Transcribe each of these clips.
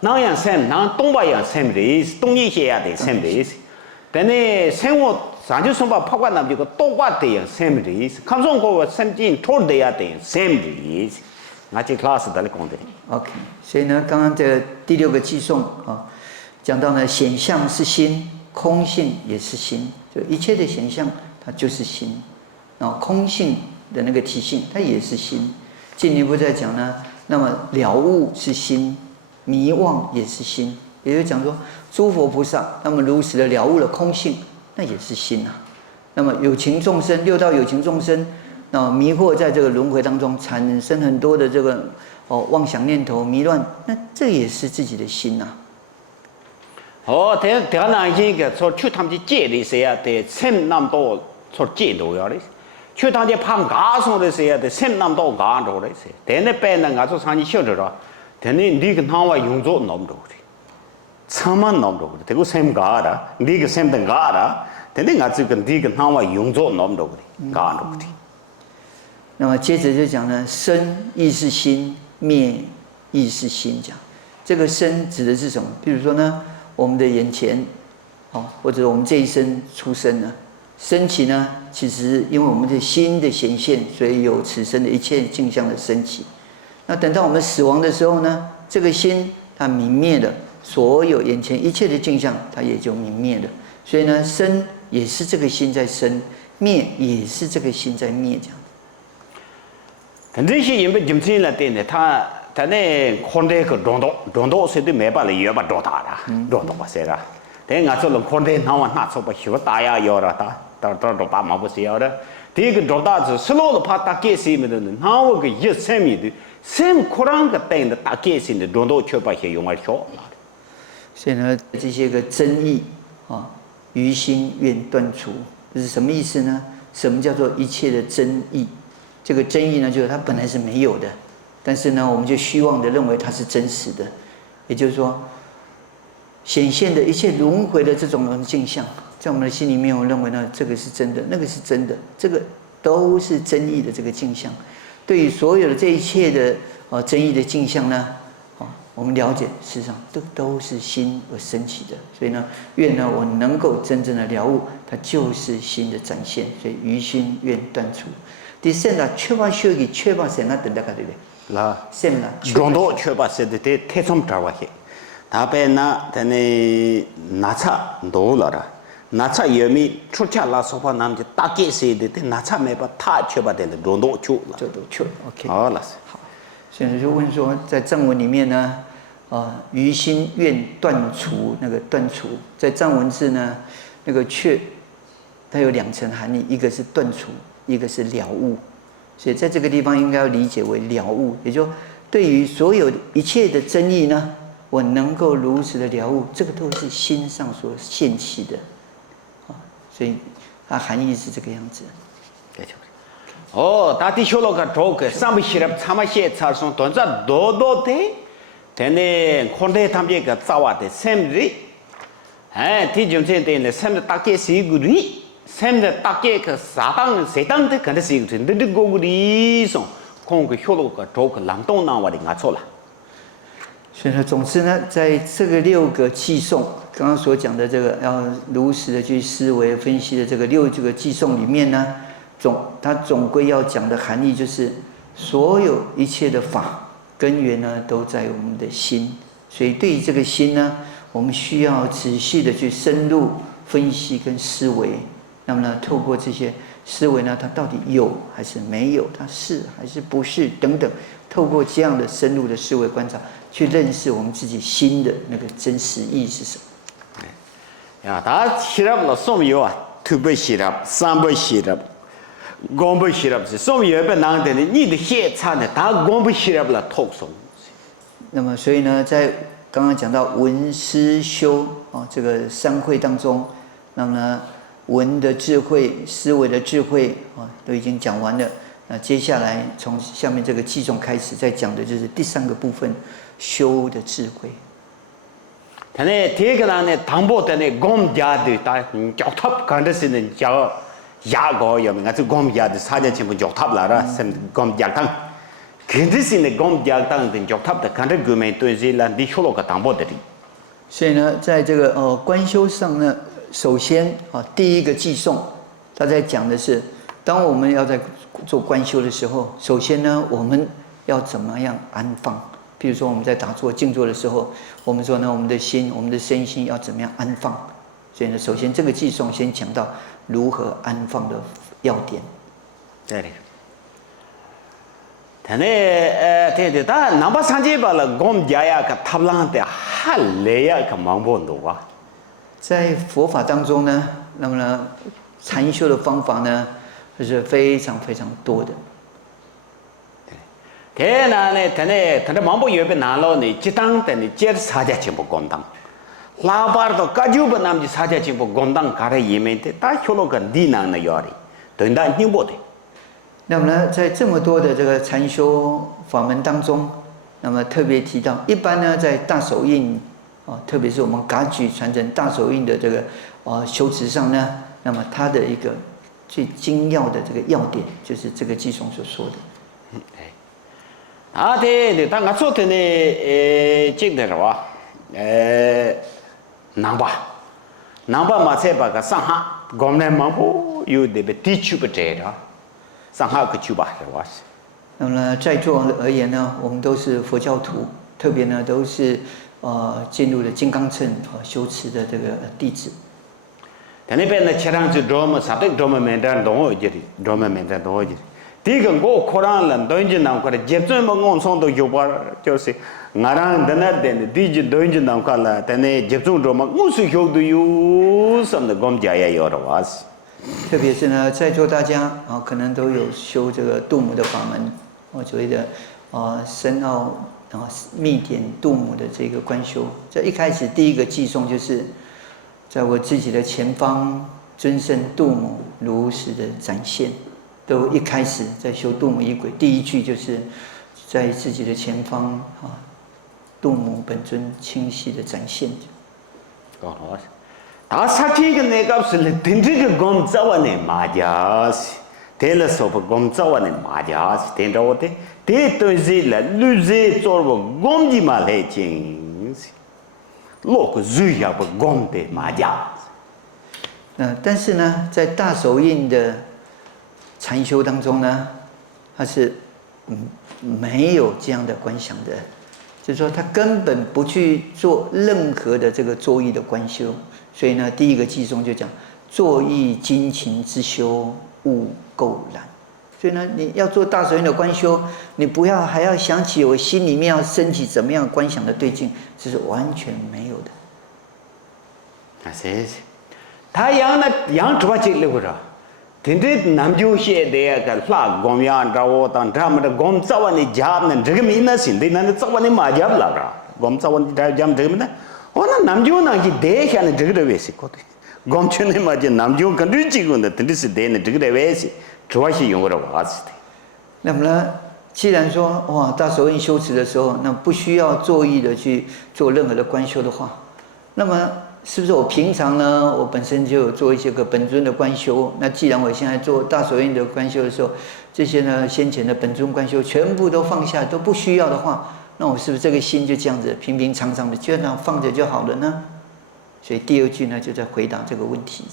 那样셈那东北样셈 레이스 동이해야 돼 셈 레이스 근데 생活자주 손바 파과 남지고 똑같대요 셈 레이스 감성고 셈진 토돼야 돼셈 레이스 같이 클래스 달 건데 OK， 所以呢，刚刚这第6个寄送啊，讲到呢，显象是心，空性也是心，就一切的显象它就是心，然后空性的那个体性它也是心。进一步再讲呢，那么了悟是心，迷妄也是心，也就是讲说，诸佛菩萨那么如实的了悟了空性，那也是心啊。那么有情众生，6道有情众生，那迷惑在这个轮回当中，产生很多的这个妄想念头迷乱，那这也是自己的心呐。대단한 이게 저 추탐지 제리세야 돼 셈남도 저 제도야 추탐지 판 가송에서야 돼 셈남도 가로래세 대내 빼는 가서 산이 쉬어져라 대내 네가 나와 용조 넘도 그래 참만 넘도 그래 대고 셈 가라 네가 셈든 가라 대내 가서 그 네가 나와 용조 넘도 그래 가로 그래 那么接着就讲呢，生亦是心，灭亦是心。讲这个生指的是什么？比如说呢，我们的眼前，或者我们这一生出生呢，升起呢，其实因为我们的心的显现，所以有此生的一切镜像的升起。那等到我们死亡的时候呢，这个心它泯灭了，所有眼前一切的镜像，它也就泯灭了。所以呢，生也是这个心在生，灭也是这个心在灭，这样。这些因为今天来的呢，他那看这个中道是对没把了也把中大了，中道不是啦。但俺说了看这那我那说不学大呀要了到把嘛不是要的。这个中大是十六的怕大概是么的，那我个一三米的，三可能个等的大概是的中道却把些用来学了。所以呢，这些个争议啊，于心愿断除，这是什么意思呢？什么叫做一切的争议？这个争议呢，就是它本来是没有的，但是呢，我们就虚妄的认为它是真实的，也就是说，显现的一切轮回的这种镜像，在我们的心里面，我认为呢，这个是真的，那个是真的，这个都是争议的这个镜像。对于所有的这一切的争议的镜像呢，我们了解，事实上都是心而升起的。所以呢，愿呢我能够真正的了悟，它就是心的展现。所以于心愿断除。第三呢，确保修己，确保谁那等待个对不对？啦，三呢，中道确保是的，太重找我去。他被那拿差多了啦，拿差有没出家啦？说话那么就大概是的，拿差没把他确保的中道去了，这都去了。OK。好了，好。现在就问说，在藏文里面呢，于心愿断除那个断除，在藏文字呢，那个却，它有2层含义，一个是断除。一个是了悟，所以在这个地方应该要理解为了悟，也就对于所有一切的争议呢，我能够如此的了悟，这个都是心上所现起的，所以它含义是这个样子。大地修罗个周个三不西了，参么些查son短暂多的，但呢，看得他们这个早晚的三日，第种这的呢，三日大概是一个日。샘데 딱게 그 세당데 근데 시그 근데 고구리송 공그 효로가 조그 랑동 나와리 가错了。所以呢，总之呢，在这个6个寄送，刚刚所讲的这个要如实的去思维分析的这个6个寄送里面呢，它总归要讲的含义就是，所有一切的法根源呢都在我们的心，所以对于这个心呢，我们需要仔细的去深入分析跟思维。那么呢，透过这些思维呢，它到底有还是没有？它是还是不是？等等，透过这样的深入的思维观察，去认识我们自己心的那个真实意是什么。呀，他希腊了送有啊，2倍希腊，3倍希腊，5倍希腊是送有被难的，你的现场呢，他5倍希腊了偷送。那么，所以呢，在刚刚讲到闻思修这个3会当中，那么呢。文的智慧、思维的智慧都已经讲完了。那接下来从下面这个寄送开始，再讲的就是第3个部分，修的智慧。他呢，第一个呢，唐伯的呢，公家的他脚踏看的是呢，脚牙膏有没有？这公家的差点全部脚踏了啦，是公家汤。肯定是那讲家当的脚踏的，看着government对这啦，你说了个当不得的。所以呢，在这个观修上呢，首先第一个寄送，他在讲的是，当我们要在做观修的时候，首先呢，我们要怎么样安放？比如说我们在打坐静坐的时候，我们说呢，我们的心、我们的身心要怎么样安放？所以呢，首先这个寄送先讲到如何安放的要点。对的。他呢，对，但哪怕上去把了，我们家呀个塔朗的还累呀个忙不多啊。在佛法当中呢，那么呢，禅修的方法呢，是非常非常多的。对，他的忙不有被拿了呢，只当的呢，接着参加全部工当。老板都各就不那么参加全部工当，搞得也没得，他学了个地囊的要的，对他听不得。那么呢，在这么多的这个禅修法门当中，那么特别提到，一般呢，在大手印特别是我们噶举传承大手印的这个修持上呢，那么它的一个最精要的这个要点，就是这个寄送所说的。对，但我做的呢，这个是吧？南巴嘛，才把个上海，我们忙不有的被地区不摘的。上海个酒吧是吧？那么呢，在座而言呢，我们都是佛教徒，特别呢都是进入了金刚乘修持的这个弟子。但那边呢，其他就专门啥的专门面谈东西的，专门面谈东西。第一个我可能人东西南块的，接触么我上都有吧，就是我让的那点的，第一东西南块了，但呢接触着么，我是有的有什么的，我们家也有的话是。特别是呢，在座大家可能都有修这个度母的法门，所谓的深奥密典度母的这个观修。在一开始第一个寄送就是在我自己的前方，尊胜度母如实的展现。都一开始在修度母仪轨，第一句就是在自己的前方度母本尊清晰的展现。他啥天个那个是了，真正个工作呢嘛家是，天了说不工作呢嘛家是，天着我的，天东西了，路子做不工的嘛来经是，落个水也不工的嘛家。但是呢，在大手印的禅修当中呢，它是没有这样的观想的，就是说他根本不去做任何的这个作意的观修。所以呢，第一个寄送就讲作意精勤之修，勿垢染。所以呢，你要做大手印的观修，你不要还要想起我心里面要升起怎么样观想的对境，这是完全没有的。是，他养出来这个不是？真正南京些的个拉公园找我当他们的工早晚的家呢，这个没那心的，那早晚的马家不啦个，工早晚的家这个没那。我那南京那些地下呢，这个的为什么？我们去年嘛就南京跟日记工的，真的是地呢，这个的为什么？主要是用我的袜子的。那么呢，既然说哇，大手印修持的时候，那不需要作意的去做任何的观修的话，那么是不是我平常呢，我本身就有做一些个本尊的观修？那既然我现在做大手印的观修的时候，这些呢先前的本尊观修全部都放下，都不需要的话，那我是不是这个心就这样子平平常常的就这样放着就好了呢？所以第二句呢就在回答这个问题。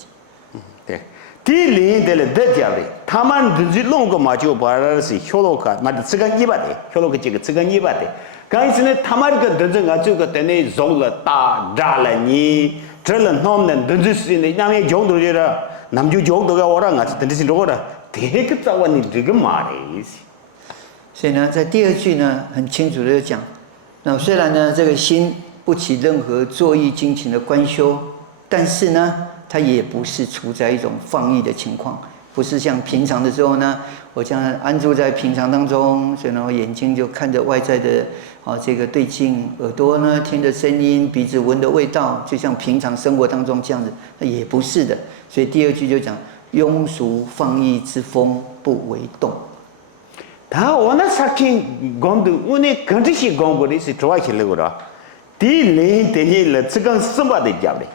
对，第二的了得讲的，他们自己弄个嘛就把那是学了个，嘛这个一百的，学了个这个这个一百的。刚开始呢，他们这个真正啊，这个等于走了大扎了你，这了他们真正是呢，那边讲到这个，那么就讲到个我让啊，真的是这个，这个早晚你这个嘛的意思。所以呢，在第二句呢，很清楚的讲，那虽然呢，这个心不起任何作意精勤的观修，但是呢，它也不是处在一种放逸的情况，不是像平常的时候呢，我将安住在平常当中，所以呢，我眼睛就看着外在的这个对境，耳朵呢听着声音，鼻子闻的味道，就像平常生活当中这样子，那也不是的。所以第二句就讲，庸俗放逸之风不为动。他我那啥听讲的，我那跟这些讲过的是主要是那个了，第零第二了，这个什么的讲的。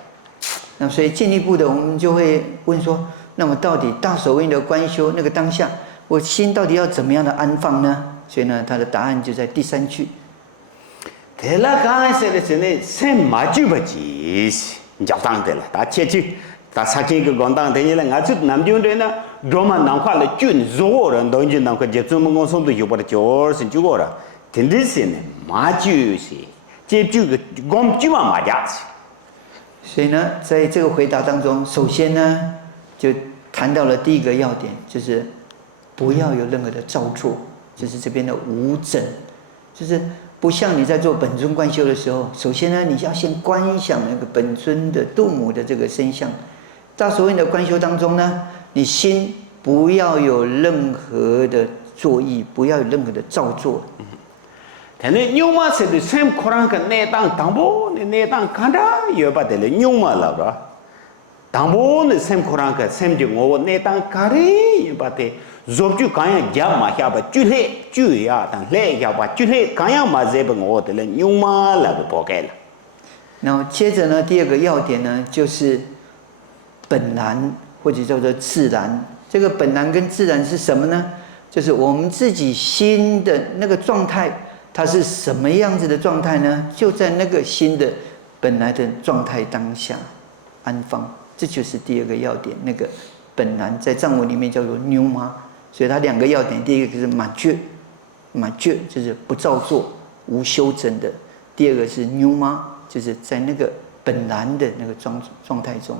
那所以进一步的，我们就会问说，那么到底大手印的观修那个当下，我心到底要怎么样的安放呢？所以呢，它的答案就在第3句。对了，刚才说的是呢，什么就不急，你讲当的了，他切句，他查清个广当的了，俺就南京的呢，罗马南跨了军弱人，东京南跨接中国送的就把它就是就过了，真的是呢，马就是接就个光就嘛马家子。所以呢，在这个回答当中，首先呢，就谈到了第一个要点，就是不要有任何的造作，就是这边的无整，就是不像你在做本尊观修的时候，首先呢，你要先观想那个本尊的度母的这个身相。到所谓的观修当中呢，你心不要有任何的作意，不要有任何的造作。但是牛马是的，什么可能个内当当波，内当看着也不得了，牛马了吧？当波呢，什么可能个什么就我内当看着也不得。做就刚样家嘛下吧，就来就呀，但来下吧，就来刚样嘛这边我的了，牛马那个不该了。然后接着呢，第二个要点呢，就是本然或者叫做自然。这个本然跟自然是什么呢？就是我们自己心的那个状态，它是什么样子的状态呢？就在那个心的本来的状态当下安放，这就是第二个要点。那个本然在藏文里面叫做牛马。所以它2个要点，第一个是马觉就是不造作、无修整的；第二个是牛妈，就是在那个本然的那个状态中。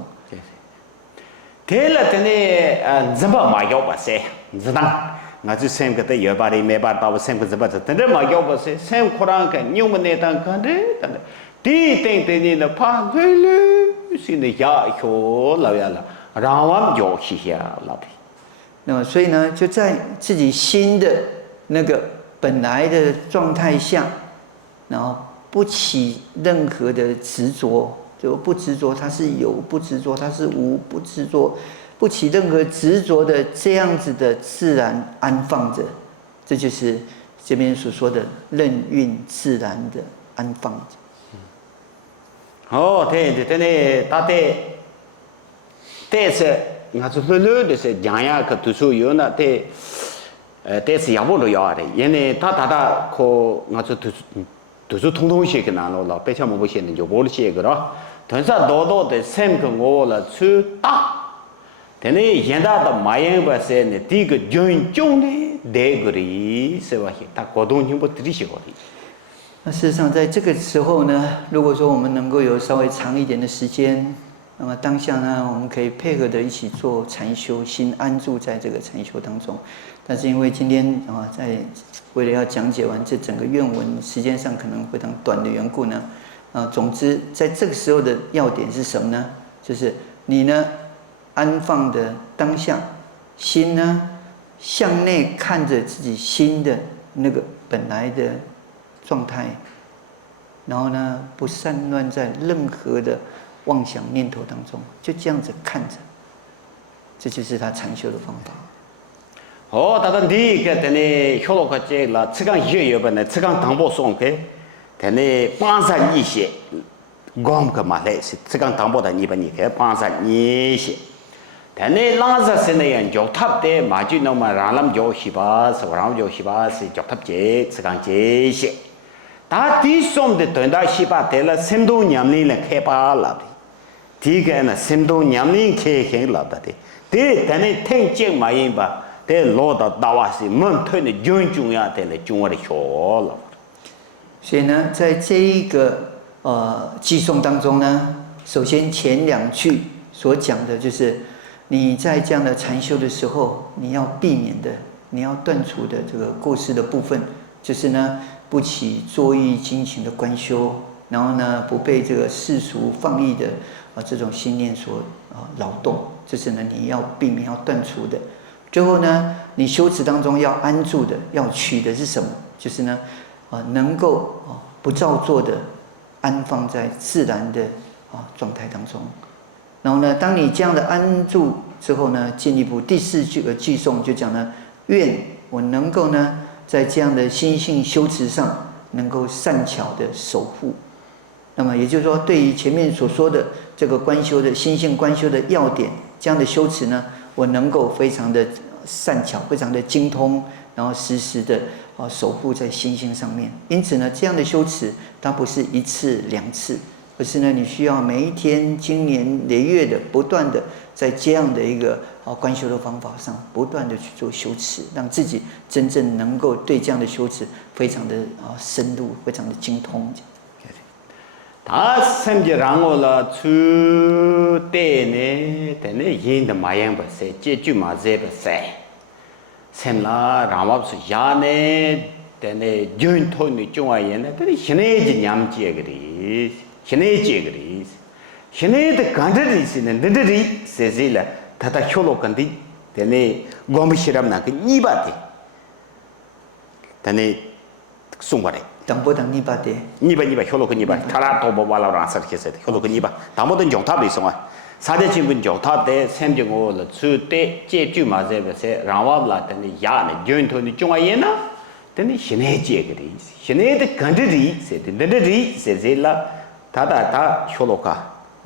对了，等你怎么嘛要不噻？你知道？我就三个的有把的没把到三个怎么子？等着嘛要不噻？三个人个牛们那当干的，等着第等等你的怕对了，现在呀哟老呀了，让我们要去下老皮。那么，所以呢，就在自己心的那个本来的状态下，然后不起任何的执着，就不执着它是有，不执着它是无，不执着，不起任何执着的这样子的自然安放着，这就是这边所说的任运自然的安放着。哦，对，大概，但是。我说老的是讲呀，可读书有那对，但是也不能要的，因为他可我说读书通些个难了，别像我们现在就不了些个了，但是多的三个我了出大，但是现在的马英不是呢，第一个群众的那个的是吧？他活动就不这些个的。那事实上，在这个时候呢，如果说我们能够有稍微长一点的时间。那么当下呢，我们可以配合的一起做禅修，心安住在这个禅修当中。但是因为今天为了要讲解完这整个愿文，时间上可能非常短的缘故呢，总之在这个时候的要点是什么呢？就是你呢安放的当下，心呢向内看着自己心的那个本来的状态，然后呢不散乱在任何的妄想念头当中，就这样子看着，这就是他禅修的方法。哦，他的第一个等你学了个这了，这个学有本呢，这个当波送给，等你帮上一些，光个嘛来是这个当波的你把你给帮上一些，等你拉着是那样脚踏的嘛就那么让他们脚洗吧，是让脚洗吧是脚踏这这个这些，他第送的等到洗吧得了深度年龄了开把了的。第一个呢，深度年龄开很了的，对，但你听见嘛因吧，对，老到大瓦是门推的群众呀，对了，中国的学了。所以呢，在这一个寄送当中呢，首先前2句所讲的就是你在这样的禅修的时候，你要避免的，你要断除的这个过失的部分，就是呢，不起作意精勤的观修，然后呢，不被这个世俗放逸的这种心念所扰动，这是呢你要避免要断除的。最后呢，你修持当中要安住的，要取的是什么？就是呢，能够不造作的安放在自然的状态当中。然后呢，当你这样的安住之后呢，进一步第4句的寄颂就讲呢，愿我能够呢，在这样的心性修持上，能够善巧的守护。那么也就是说，对于前面所说的这个观修的心性观修的要点，这样的修持呢，我能够非常的善巧，非常的精通，然后时时的守护在心性上面。因此呢，这样的修持它不是一次两次，而是呢，你需要每一天、经年累月的不断的在这样的一个观修的方法上，不断的去做修持，让自己真正能够对这样的修持非常的深入，非常的精通。他甚至让我了出对呢，但呢，人的嘛样不是，这就嘛这不是，甚啦，让我是呀呢，但呢，人头呢，中华人呢，但是现在就娘这个的，现在这个的，现在的感觉的是呢，那的是了，他学了跟的，但呢，我们学了那个泥巴的，但呢，送过来。当不当泥巴的？泥巴学了个泥巴，他那多不完了让啥子学了个泥巴，当不等脚踏没送啊，啥子基本脚踏的，甚至我了出的，这就嘛这不是，让我了等你呀呢，人头你中华人呢，等你现在这个的，现在的跟着的，是的，那的是了，他学了个，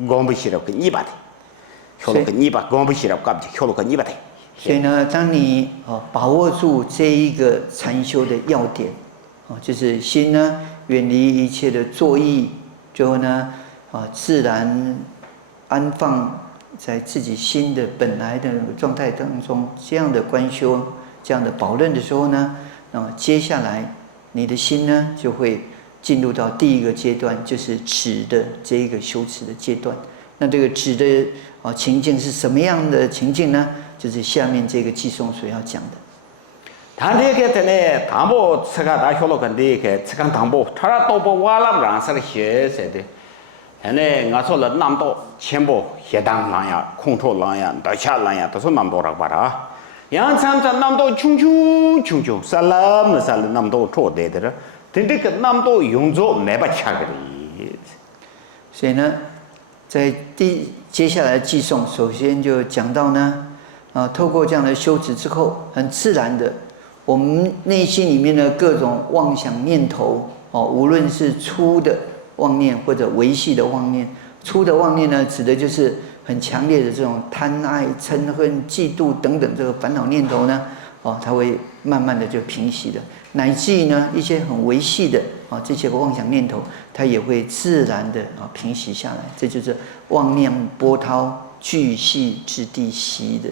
我们学了个泥巴的，学了个泥巴，我们学了个学了个泥巴的。所以呢，当你把握住这一个禅修的要点。就是心呢远离一切的作意，最后呢自然安放在自己心的本来的状态当中，这样的观修，这样的保任的时候呢，那么接下来你的心呢就会进入到第一个阶段，就是止的这一个修持的阶段。那这个止的情境是什么样的情境呢？就是下面这个寄颂所要讲的。他那个的呢，唐伯吃个大学了跟那个吃个唐伯，他那多不完了让啥个学噻的。现在我说了那么多，全部学堂那样，空头那样，大下那样，都是那么多了吧啦。杨参在那么多穷，啥了那么多错的了，但这个那么多用作没把吃个的。所以呢，在接下来寄颂，首先就讲到呢，透过这样的修持之后，很自然的。我们内心里面的各种妄想念头，无论是粗的妄念或者微细的妄念，粗的妄念呢，指的就是很强烈的这种贪爱、嗔恨、嫉妒等等这个烦恼念头呢，它会慢慢的就平息的，乃至于呢一些很微细的这些个妄想念头，它也会自然的平息下来。这就是妄念波涛巨细至地息的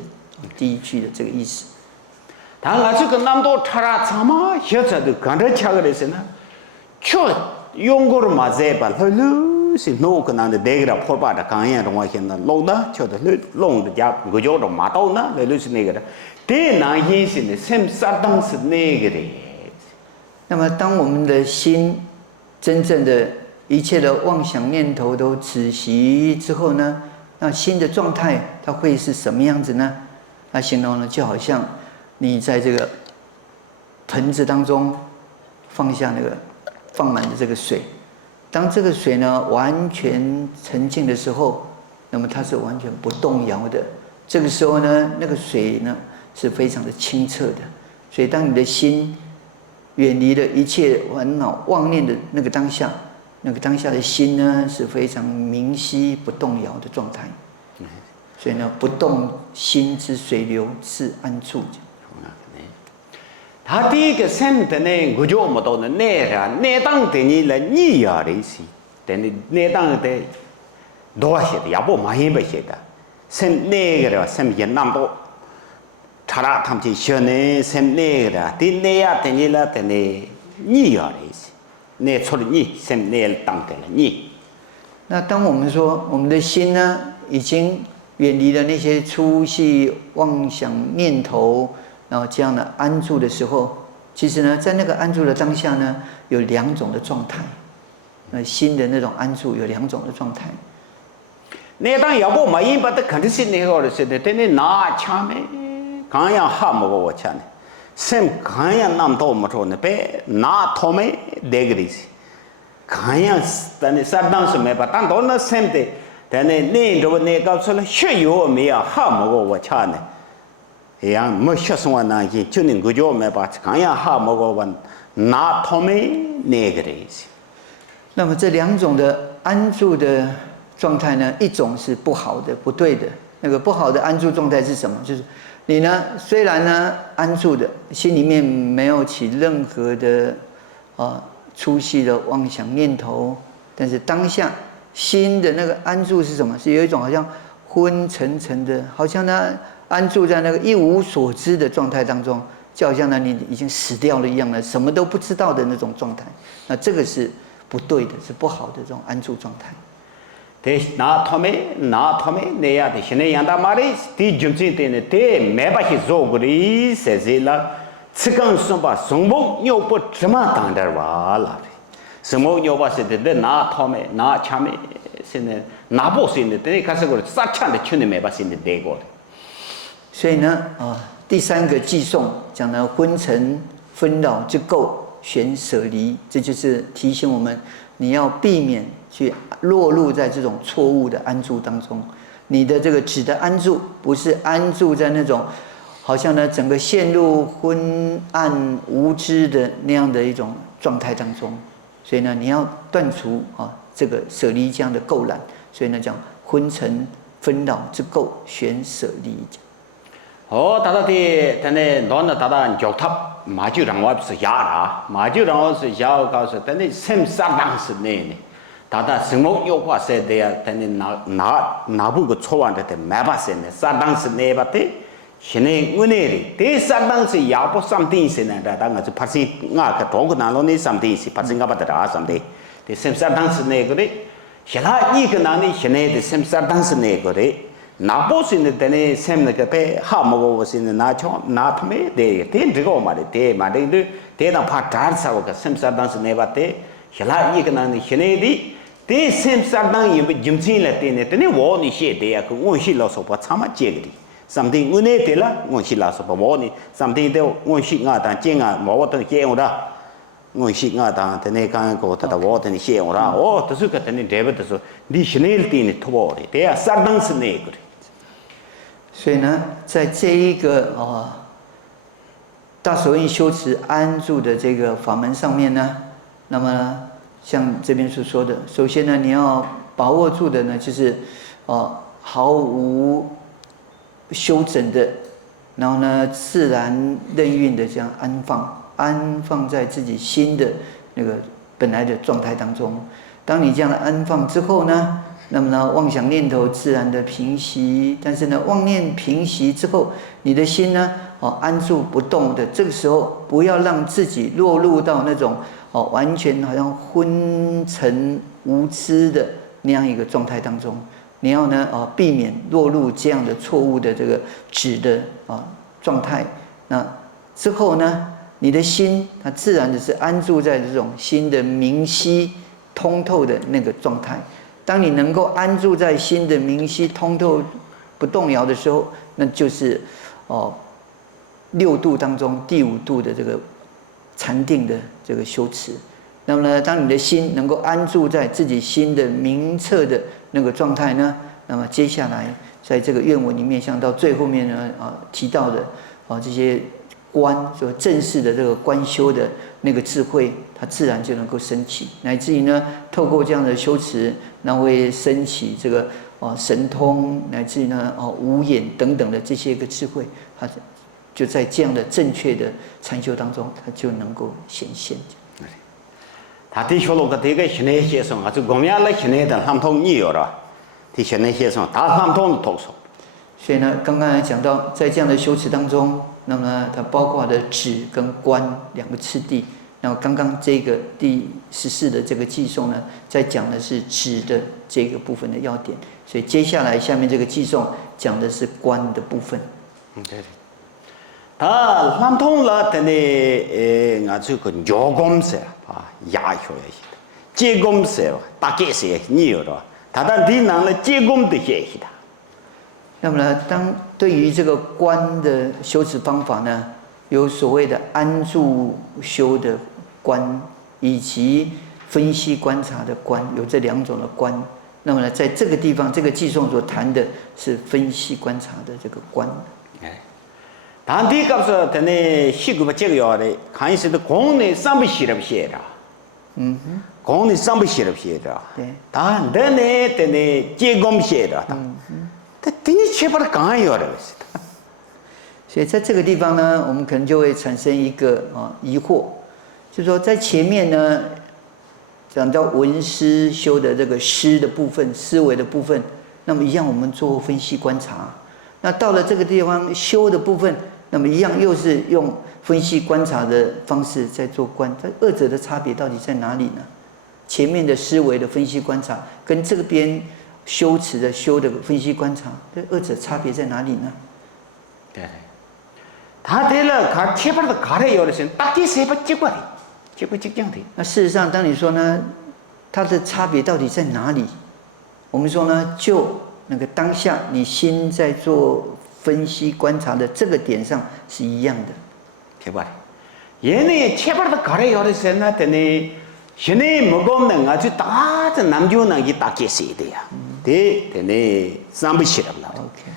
第一句的这个意思。他那这个那么多查拉查嘛，现在都跟着吃个的是呢，却用过嘛这把，是弄个那的那个破把的刚样的话现在弄的，觉得弄的家我叫的马刀呢，是那个的，这那也是呢，什么当是那个的。那么，当我们的心真正的一切的妄想念头都止息之后呢，那心的状态它会是什么样子呢？那形容呢，就好像你在这个盆子当中放下那个放满的这个水，当这个水呢完全沉静的时候，那么它是完全不动摇的。这个时候呢，那个水呢是非常的清澈的。所以，当你的心远离了一切烦恼妄念的那个当下，那个当下的心呢是非常明晰不动摇的状态。所以呢，不动心之水流，自安住。他第一个生的呢，我就没到那那当的你来你要的是，但是那当的多些的，也不买不些的，生那个的生也那么多，查拉他们去学呢，生那个的，的那样的你了的呢，你要的是，那除了你生那当的了你。那当我们说我们的心呢，已经远离了那些粗细妄想念头。然后这样的安住的时候，其实呢，在那个安住的当下呢，有两种的状态。心的那种安住有两种的状态。那当要不没把它肯定是那个的是的，但你拿枪没，刚要哈么个我枪呢，sem刚要那么多么多呢，别拿头没那个的是，刚要但你适当是没把当多那 sem 的，但你那着那个说了血有没有哈么个我枪呢？样没学生完那些，就能够叫没把刚要哈么个完拿头没那个的意思。那么这两种的安住的状态呢，一种是不好的、不对的。那个不好的安住状态是什么？就是你呢，虽然呢安住的心里面没有起任何的粗细的妄想念头，但是当下心的那个安住是什么？是有一种好像昏沉沉的，好像呢安住在那个一无所知的状态当中，就好像呢你已经死掉了一样的，什么都不知道的那种状态。那这个是不对的，是不好的这种安住状态。对，那他们那样的，现在养大马的，对军队的呢，对没把些做过的，谁谁了，这个什么什么要不怎么当点娃了？什么要不是的，那他们那前面现在那不是的，等于开始个杀枪的群里没把现在得过的。所以呢，第三个寄颂讲了昏沉纷扰之垢，悬舍离，这就是提醒我们，你要避免去落入在这种错误的安住当中。你的这个指的安住，不是安住在那种好像呢整个陷入昏暗无知的那样的一种状态当中。所以呢，你要断除这个舍离这样的垢染。所以呢，讲昏沉纷扰之垢，悬舍离。大家的，但呢，那大家脚踏马就让我是压啦，马就让我是压，告诉，但呢，sem杀当时呢，大家什么有话说的呀？但呢，哪部个错完的没把事呢？杀当时呢，把的，现在我呢的，这杀当时也不上电视呢，大家就拍摄啊，个多个哪路呢上电视，拍摄个把的啊上的，这sem杀当时呢个的，现在一个哪里现在的sem杀当时呢个的。那不是的，等于sem那个呗，哈么个我是那枪那他们的，这个嘛的，这嘛的，这那怕扎啥个sem杀当时那把的，现在一个那现在的，这sem杀当也不经济了的呢，等于我你写的呀，个我写老说不参嘛这个的，something 我那的了，我写老说不我呢，something 的我写啊，但这啊，我等写我的。我写啊，当等你刚刚他我等你写我啦，都是个等你这边都是你现在的呢，托我的，对呀，杀当是那个的。所以呢，在这一个大手印修持安住的这个法门上面呢，那么呢，像这边所说的，首先呢，你要把握住的呢，就是毫无修整的，然后呢，自然任运的这样安放在自己心的那个本来的状态当中。当你这样的安放之后呢，那么呢，妄想念头自然的平息。但是呢，妄念平息之后，你的心呢，安住不动的。这个时候，不要让自己落入到那种完全好像昏沉无知的那样一个状态当中。你要呢，避免落入这样的错误的这个止的状态。那之后呢，你的心它自然的是安住在这种心的明晰通透的那个状态。当你能够安住在心的明晰通透不动摇的时候，那就是6度当中第5度的这个禅定的这个修持。那么呢，当你的心能够安住在自己心的明澈的那个状态呢，那么接下来在这个愿文里面，像到最后面呢提到的这些观，就正式的这个观修的那个智慧，它自然就能够升起，乃至于呢，透过这样的修持，那会升起这个神通，乃至于呢无眼等等的这些个智慧，它就在这样的正确的禅修当中，它就能够显现。他的说了个这个现在先生啊，就公园了现在的他们同意了，他现在先生他们同投诉。所以呢，刚刚讲到，在这样的修持当中，那么它包括的止跟观2个次第。那么刚刚这个第14的这个寄颂呢，在讲的是止的这个部分的要点。所以接下来下面这个寄颂讲的是观的部分。对。他他们同了的呢，俺这个教公司啊，压学也是的，结公司大概是你有的，他但地囊了结公的也是的。那么呢，对于这个观的修持方法呢，有所谓的安住修的观，以及分析观察的观，有这2种的观。那么呢，在这个地方，这个寄颂所谈的是分析观察的这个观。但第告诉他呢，西古巴这个要的，看是的公呢上不写了不写的，公呢上不写了不写的，但的呢结公写的，他等你去把它干要的是的。所以在这个地方呢，我们可能就会产生一个疑惑，就是说在前面呢讲到闻思修的这个思的部分、思维的部分，那么一样我们做分析观察。那到了这个地方修的部分，那么一样又是用分析观察的方式在做观，这二者的差别到底在哪里呢？前面的思维的分析观察，跟这边修持的修的分析观察，这二者差别在哪里呢？对。他对了，他切不的卡的有的是，大概谁不结果的，结果就这样的。那事实上，当你说呢，它的差别到底在哪里？我们说呢，就那个当下你心在做分析观察的这个点上是一样的。切不的，原来切不的卡的有的是呢，等于现在没功能啊，就大着南就能去大概谁的呀？对，等于三不起来了。OK。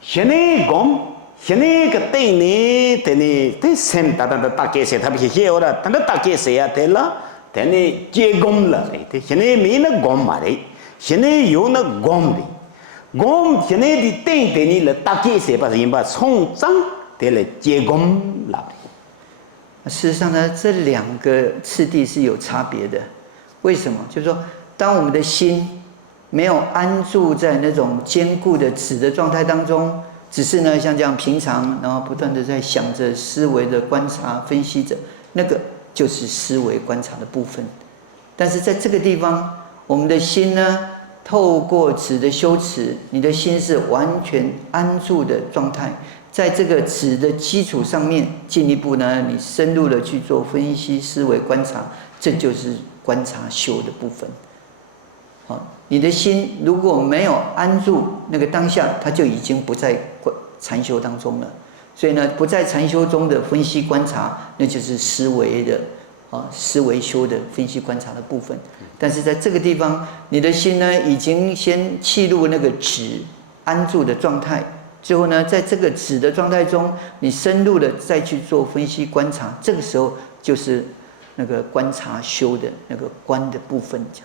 现在讲。现在个对呢，对呢，对生大概谁，他不是写我了，但是大概谁啊？对了，对呢，结工了嘞，对，现在没那工嘛嘞，现在有那工的，工现在的对对呢了，大概谁把人把从长对了结工了。事实上呢，这两个次第是有差别的。为什么？就是说，当我们的心没有安住在那种坚固的止的状态当中。只是呢，像这样平常，然后不断的在想着思维的观察、分析着，那个就是思维观察的部分。但是在这个地方，我们的心呢，透过止的修持，你的心是完全安住的状态，在这个止的基础上面，进一步呢，你深入的去做分析、思维、观察，这就是观察修的部分。好，你的心如果没有安住那个当下，它就已经不在禅修当中了。所以呢，不在禅修中的分析观察，那就是思维的思维修的分析观察的部分。但是在这个地方，你的心呢，已经先契入那个止安住的状态，之后呢，在这个止的状态中，你深入的再去做分析观察，这个时候就是那个观察修的那个观的部分讲。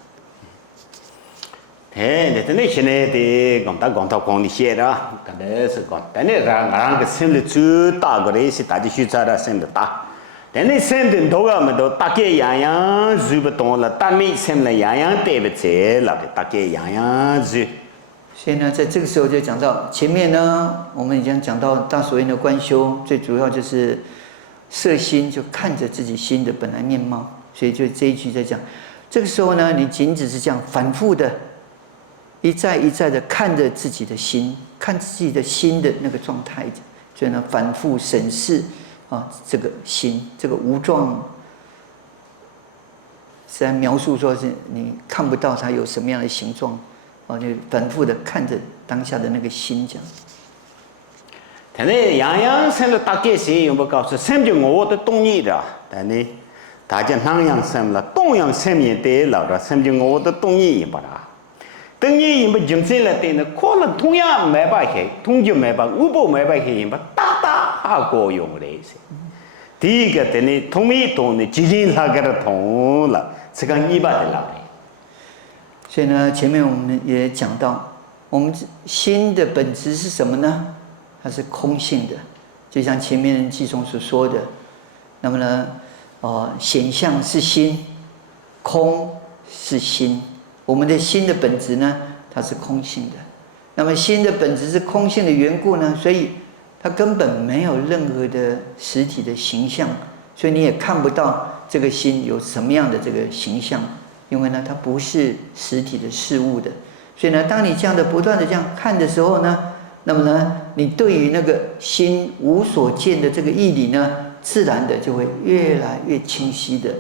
那真的现在的讲的些的，可能是讲，但是让个生的最大个的是大家学查的生的大，但是生的多个么都大概样样做不动了，大没生了样样对不在了的，大概样样做。所以呢，在这个时候就讲到前面呢，我们已经讲到大所谓的观修，最主要就是摄心，就看着自己心的本来面貌。所以就这一句在讲，这个时候呢，你仅只是这样反复的。一再一再的看着自己的心，看自己的心的那个状态，所以呢，反复审视这个心，这个无状，是在描述说是你看不到它有什么样的形状，就反复的看着当下的那个心讲。但是样样生了大概谁有没告诉，生就我的动意的，但是大家那样生了，东样生也得了的，生就我的动意也不啦。等于因为精神来对呢，可能同样没办法，同就没办法，五步没办法，因为大还够用的是。第一个等于同没同呢，基金那个的同了，这个一般的了。所以呢，前面我们也讲到，我们心的本质是什么呢？它是空性的，就像前面季松所说的。那么呢，显象是心，空是心。我们的心的本质呢，它是空性的。那么心的本质是空性的缘故呢，所以它根本没有任何的实体的形象，所以你也看不到这个心有什么样的这个形象，因为呢，它不是实体的事物的。所以呢，当你这样的不断的这样看的时候呢，那么呢，你对于那个心无所见的这个义理呢，自然的就会越来越清晰的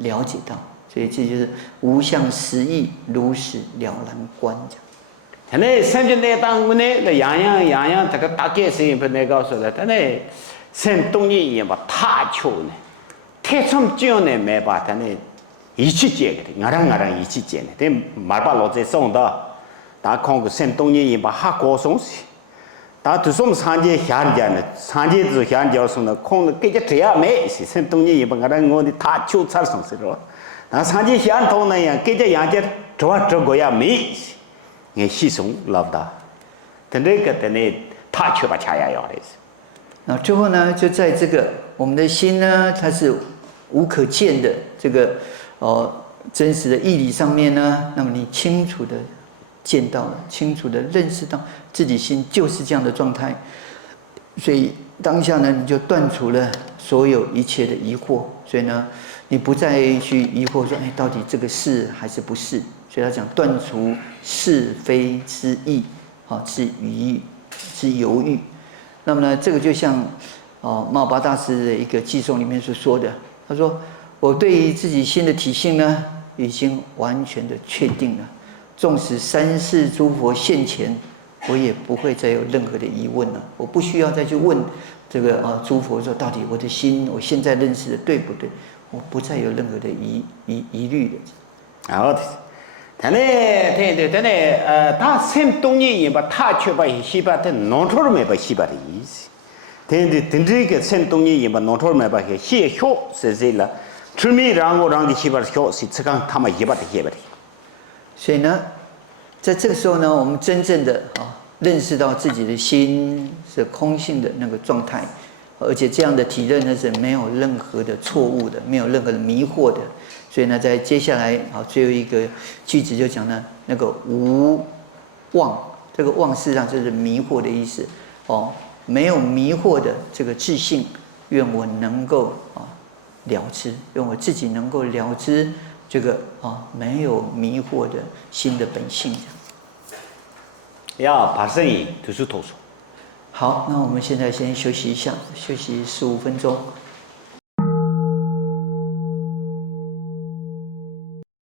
了解到。所以这就是无相实义，如实了然观讲。现在生就那当我呢，那样样这个大概是不能告诉了，但是生东西也把太巧呢，太从这样呢没把他呢一起接的，我让一起接的，但马把老在送到，大家看个生东西也把哈高松些，大家都说我们常见乡间的，常见是乡间说呢，看了给这样没是生东西也把我的太巧才送是了。那常见相同那样，给这样子这个也没，也稀松老不大，但这个的呢，他却把恰呀要的是。那最后呢，就在这个我们的心呢，它是无可见的这个真实的义理上面呢，那么你清楚的见到了，清楚的认识到自己心就是这样的状态，所以当下呢，你就断除了所有一切的疑惑，所以呢，你不再去疑惑说，哎，到底这个是还是不是？所以他讲断除是非之疑，之犹豫。那么呢，这个就像茂巴大师的一个偈颂里面所说的，他说：“我对于自己心的体性呢，已经完全的确定了。纵使三世诸佛现前，我也不会再有任何的疑问了。我不需要再去问这个诸佛说，到底我的心，我现在认识的对不对？我不再有任何的疑虑了。”好的。但他sem东西也把他却把西巴的弄出来没把西巴的意思。但这个sem东西也把弄出来没把些些学是这了，出面让的西巴学是这个他们也把的也把的。所以呢，在这个时候呢，我们真正的认识到自己的心是空性的那个状态，而且这样的体认呢是没有任何的错误的，没有任何的迷惑的。所以呢，在接下来最后一个句子就讲呢，那个无妄，这个妄事实上就是迷惑的意思没有迷惑的这个自信，愿我能够了知，愿我自己能够了知这个没有迷惑的心的本性。要把生意投诉。好，那我们现在先休息一下，休息15分钟。